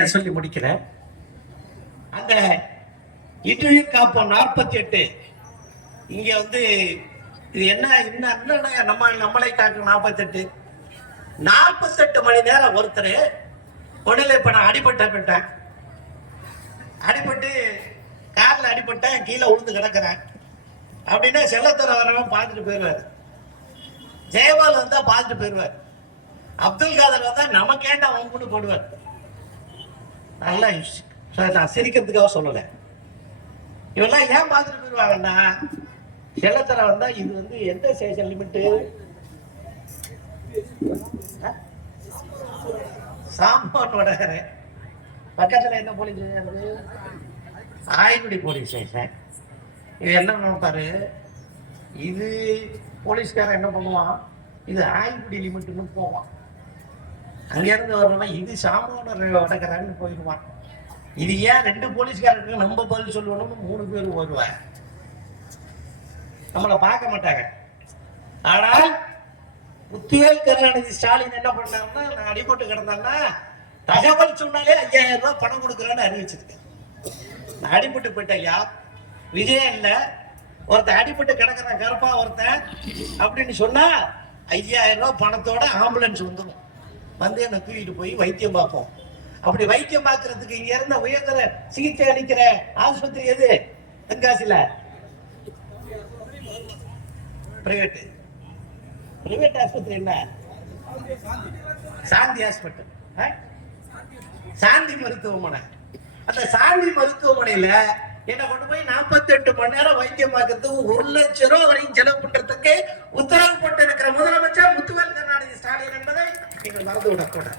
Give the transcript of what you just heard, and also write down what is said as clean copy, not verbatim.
சொல்லி முடிக்கிறேன். அந்த இட்டுயிர் காப்போம் 48 இங்க இது என்ன இன்னும் நம்மளை காக்கும் 48 மணி நேரம் ஒருத்தர் உடனே இப்ப நான் அடிபட்டேன், அடிபட்டு கார்ல அடிபட்டேன், கீழே உழுந்து கிடக்கிறேன் அப்படின்னா செல்லத்துறை வரவன் பார்த்துட்டு போயிடுவார், ஜெயபால் வந்தா பார்த்துட்டு போயிடுவார், அப்துல் காதர் வந்தா நமக்கேண்டா அவங்கன்னு போடுவார். நல்லா நான் சிரிக்கிறதுக்காக சொல்லலை. இவெல்லாம் ஏன் பார்த்துட்டு போயிடுவாங்கன்னா செல்லத்தர வந்தா இது எந்த ஸ்டேஷன் லிமிட்டு, சாம்பான் வடகரை பக்கத்துல என்ன police station, Aykudi police station. இது என்ன நினைப்பாரு, இது போலீஸ்காரன் என்ன பண்ணுவான், இது ஆய்குடி லிமிட்னு போவான், அங்கிருந்து வர்றவன் இது சாமான வடகரைன்னு போயிடுவான். இது ஏன் 2 போலீஸ்காரருக்கு நம்ம பதில் சொல்லணும்னு 3 பேர் வருவாங்க, நம்மளை பார்க்க மாட்டாங்க. ஆனால் முத்துவேல் கருணாநிதி ஸ்டாலின் என்ன பண்ணாருன்னா, நான் அடிபட்டு கிடந்தான்னா தகவல் சொன்னாலே 5000 ரூபாய் பணம் கொடுக்குறான்னு அறிவிச்சிருக்கேன். நான் அடிபட்டு போயிட்டேன், யா விஜயம் இல்ல, ஒருத்தன் அடிபட்டு கிடக்குறான் கருப்பா ஒருத்தன் அப்படின்னு சொன்னா 5000 ரூபாய் பணத்தோட ஆம்புலன்ஸ் வந்துடும், வந்து என்னை தூக்கிட்டு போய் வைத்தியம் பார்ப்போம். அப்படி வைத்தியம் பார்க்கறதுக்கு இங்க இருந்த உயர்தர சிகிச்சை அளிக்கிற ஆஸ்பத்திரி எது? தென்காசியில பிரைவேட் ஆஸ்பத்திரி என்ன? சாந்தி ஹாஸ்பிட்டல், சாந்தி மருத்துவமனை. அந்த சாந்தி மருத்துவமனையில என்ன கொண்டு போய் 48 மணி நேரம் வைத்தியம் பார்க்கறதுக்கு 1 லட்சம் ரூபாய் வரைக்கும் செலவு பண்றதுக்கு உத்தரவு போட்டு இருக்கிற முதலமைச்சர் முத்துவேல் கருணாநிதி ஸ்டாலின் என்பதை நீங்கள் மறந்து விடக்கூடாது.